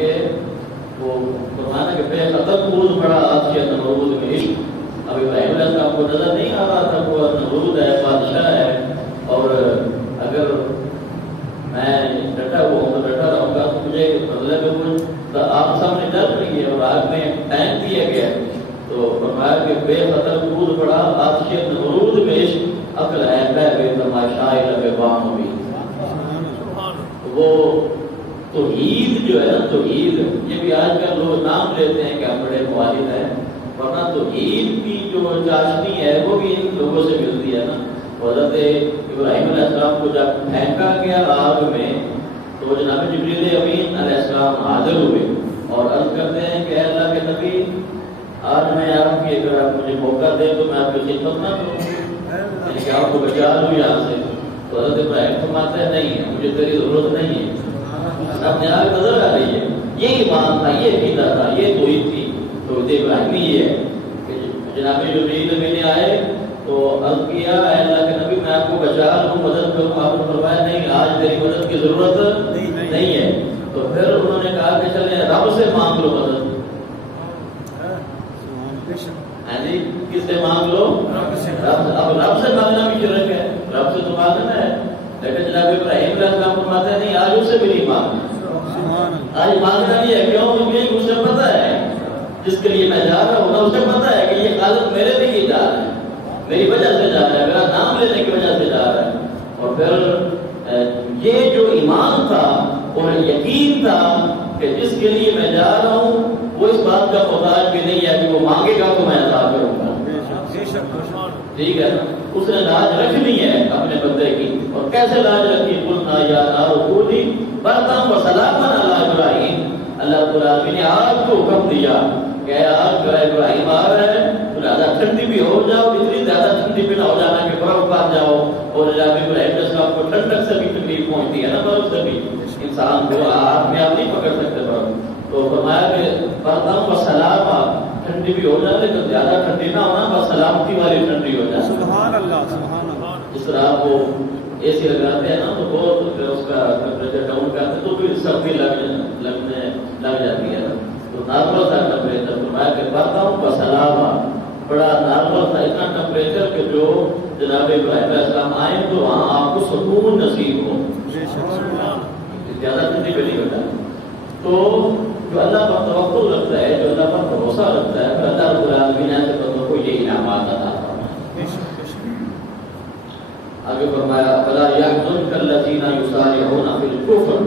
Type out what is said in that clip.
کہ وہ فرمانا کہ بے خطر کود پڑا آسیہ نمرود میں عشق. اب ابراہیم علیہ السلام کو نظر نہیں آ رہا تھا وہ نمرود ہے، بادشاہ ہے، اور اگر میں ڈٹا ہوا ہوں تو ڈٹا رہوں گا تو مجھے مطلب وہ آپ سامنے ڈر رہی ہے اور آگ میں ٹائم دیا گیا ہے. تو فرمایا کہ بے خطر کود پڑا آسیہ نمرود میں عشق، عقل ہے بے تماشائی لبے بام بھی. وہ توحید جو ہے نا، توحید یہ بھی آج کل لوگ نام لیتے ہیں کہ آپ بڑے موالد ہیں، ورنہ توحید کی جو چاشنی ہے وہ بھی ان لوگوں سے ملتی ہے نا. حضرت ابراہیم علیہ السلام کو جب پھینکا گیا آگ میں تو جناب جبریل امین علیہ السلام حاضر ہوئے اور عرض کرتے ہیں کہ اللہ کے نبی آج میں آپ کی اگر آپ مجھے موقع دیں تو میں آپ کی خدمت نہ کروں، یعنی کہ آپ کو بچا لوں یہاں سے. تو حضرت ابراہیم فرماتے ہیں نہیں ہے، مجھے تیری ضرورت نہیں ہے. اپنے آپ نظر آ رہی ہے یہ ایمان تھا، یہ عقیدہ تھا، یہ توحید تھی. تو ابراہیمی یہ ہے کہ جناب جبریل امین آئے تو عرض کیا اے اللہ کے نبی میں آپ کو بچا لوں، مدد کروں. آپ نے فرمایا نہیں، آج تیری مدد کی ضرورت نہیں ہے. تو پھر انہوں نے کہا کہ چلے رب سے مانگ لو مدد. جی کس سے مانگ لو؟ رب سے. اب رب سے مانگنا بھی شرک ہے، رب سے تو مانگنا ہے، لیکن جناب ابراہیم علیہ السلام فرماتے ہیں نہیں، آج اس سے بھی نہیں مانگنا. آج مانگنا نہیں ہے. کیوں؟ کیونکہ اسے پتہ ہے جس کے لیے میں جا رہا ہوں نا، اسے پتہ ہے کہ یہ حالت میرے لیے جا رہا ہے، میری وجہ سے جا رہا ہے، میرا نام لینے کی وجہ سے جا رہا ہے. اور پھر یہ جو ایمان تھا اور یقین تھا کہ جس کے لیے میں جا رہا ہوں وہ اس بات کا محتاج بھی نہیں ہے کہ وہ مانگے گا تو میں عطا کروں گا. ٹھیک ہے نا. اس نے لاج رکھنی ہے اپنے بندے کی. اور کیسے لاج رکھی؟ قلنا یا نار کونی بردم وسلاما علی ابراہیم. اللہ رب العالمین نے آگ کو حکم دیا کہ آگ کا ابراہیم آ رہا ہے تو زیادہ ٹھنڈی بھی ہو جاؤ، اتنی زیادہ ٹھنڈی بھی نہ ہو جانا کہ برف پا جاؤ. اور جب ابراہیم علیہ السلام کو ٹھنڈک سے بھی تکلیف پہنچتی ہے نا، برف سے بھی انسان کو ہاتھ میں آپ نہیں پکڑ سکتے برف. تو فرمایا کہ بردم وسلاما، ٹھنڈی بھی ہو جائے لیکن زیادہ ٹھنڈی نہ ہونا، بس سلامتی والی ٹھنڈی ہو جائے. سبحان اللہ سبحان اللہ. جس طرح آپ وہ اے سی لگاتے ہیں نا تو بہت اس کا ٹمپریچر ڈاؤن کرتے ہیں تو پھر سردی لگ جاتی ہے. تو نارمل تھا ٹمپریچر. فرمایا کہ بردم وسلاما، بڑا نارمل تھا، اتنا ٹمپریچر کہ جو جناب ابراہیم علیہ السلام آئے تو وہاں آپ کو سکون نصیب ہو، زیادہ ٹھنڈی بھی نہیں ہو جاتی. تو جو اللہ پر توقع رکھتا ہے، جو اللہ پر بھروسہ رکھتا ہے، پھر اللہ رب العالمین ایسے بندوں کو یہ انعامات عطا فرماتا ہے. آگے فرمایا فلا يحزنك الذين يسارعون في الكفر